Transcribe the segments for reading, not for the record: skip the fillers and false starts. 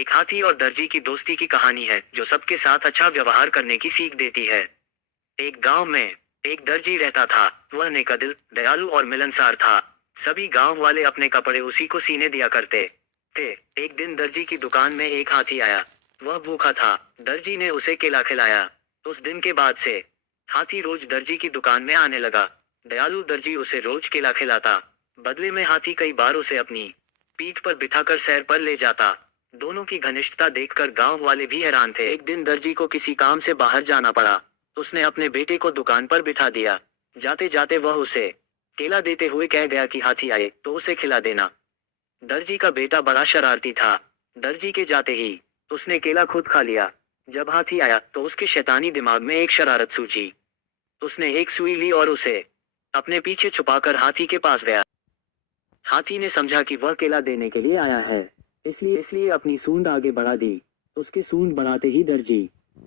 एक हाथी और दर्जी की दोस्ती की कहानी है जो सबके साथ अच्छा व्यवहार करने की सीख देती है। एक गांव में एक दर्जी रहता था। वह नेका दिल, दयालु और मिलनसार था। सभी गांव वाले अपने कपड़े उसी को सीने दिया करते थे। एक दिन दर्जी की दुकान में एक हाथी आया। वह भूखा था। दर्जी ने उसे केला खिलाया। उस दिन के बाद से हाथी रोज दर्जी की दुकान में आने लगा। दयालु दर्जी उसे रोज केला खिलाता। बदले में हाथी कई बार उसे अपनी पीठ पर बिठाकर सैर पर ले जाता। दोनों की घनिष्ठता देखकर गांव वाले भी हैरान थे। एक दिन दर्जी को किसी काम से बाहर जाना पड़ा। उसने अपने बेटे को दुकान पर बिठा दिया। जाते जाते वह उसे केला देते हुए कह गया कि हाथी आए तो उसे खिला देना। दर्जी का बेटा बड़ा शरारती था। दर्जी के जाते ही उसने केला खुद खा लिया। जब हाथी आया तो उसके शैतानी दिमाग में एक शरारत सूझी। उसने एक सुई ली और उसे अपने पीछे छुपाकर हाथी के पास गया। हाथी ने समझा कि वह केला देने के लिए आया है, इसलिए अपनी सूंड आगे बढ़ा दी। उसके सूंड बढ़ाते ही दर्जी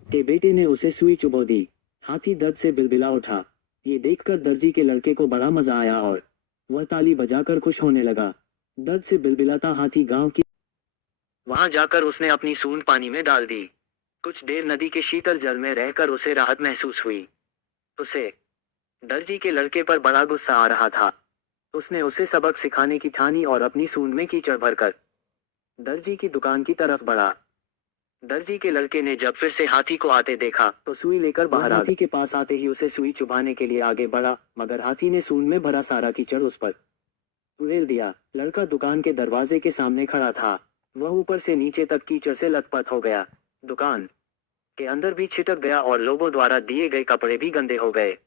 के बेटे ने उसे सुई चुभो दी। हाथी दर्द से बिलबिला उठा। ये देखकर दर्जी के लड़के को बड़ा मजा आया और वह ताली बजाकर खुश होने लगा। दर्द से बिलबिलाता हाथी गांव की वहां जाकर उसने अपनी सूंड पानी में डाल दी। कुछ देर नदी के शीतल जल में रहकर उसे राहत महसूस हुई। उसे दर्जी के लड़के पर बड़ा गुस्सा आ रहा था। उसने उसे सबक सिखाने की ठानी और अपनी सूंड में कीचड़ भरकर दर्जी की दुकान की तरफ बढ़ा। दर्जी के लड़के ने जब फिर से हाथी को आते देखा तो सुई लेकर बाहर आ गया। हाथी के पास आते ही उसे सुई चुभाने के लिए आगे बढ़ा, मगर हाथी ने सूंड में भरा सारा कीचड़ उस पर उड़ेल दिया। लड़का दुकान के दरवाजे के सामने खड़ा था। वह ऊपर से नीचे तक कीचड़ से लथपथ हो गया। दुकान के अंदर भी छिटक गया और लोगों द्वारा दिए गए कपड़े भी गंदे हो गए।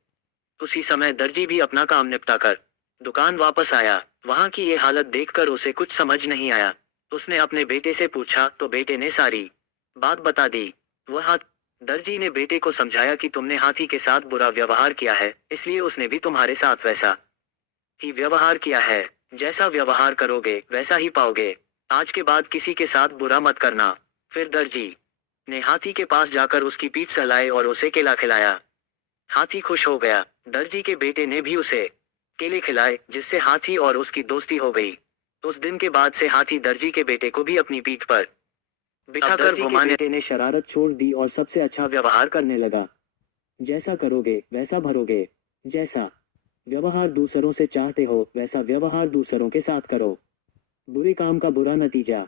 उसी समय दर्जी भी अपना काम निपटा कर दुकान वापस आया। वहां की ये हालत देखकर उसे कुछ समझ नहीं आया। उसने अपने बेटे से पूछा तो बेटे ने सारी बात बता दी। दर्जी ने बेटे को समझाया कि तुमने हाथी के साथ बुरा व्यवहार किया है, इसलिए उसने भी तुम्हारे साथ वैसा ही व्यवहार किया है। जैसा व्यवहार करोगे वैसा ही पाओगे। आज के बाद किसी के साथ बुरा मत करना। फिर दर्जी ने हाथी के पास जाकर उसकी पीठ सहलाई और उसे केला खिलाया। हाथी खुश हो गया। दर्जी के बेटे ने भी उसे केले खिलाए, जिससे हाथी और उसकी दोस्ती हो गई। उस दिन के बाद से हाथी दर्जी के बेटे को भी अपनी पीठ पर बिठाकर घुमाने बेटे ने शरारत छोड़ दी और सबसे अच्छा व्यवहार करने लगा। जैसा करोगे वैसा भरोगे। जैसा व्यवहार दूसरों से चाहते हो वैसा व्यवहार दूसरों के साथ करो। बुरे काम का बुरा नतीजा।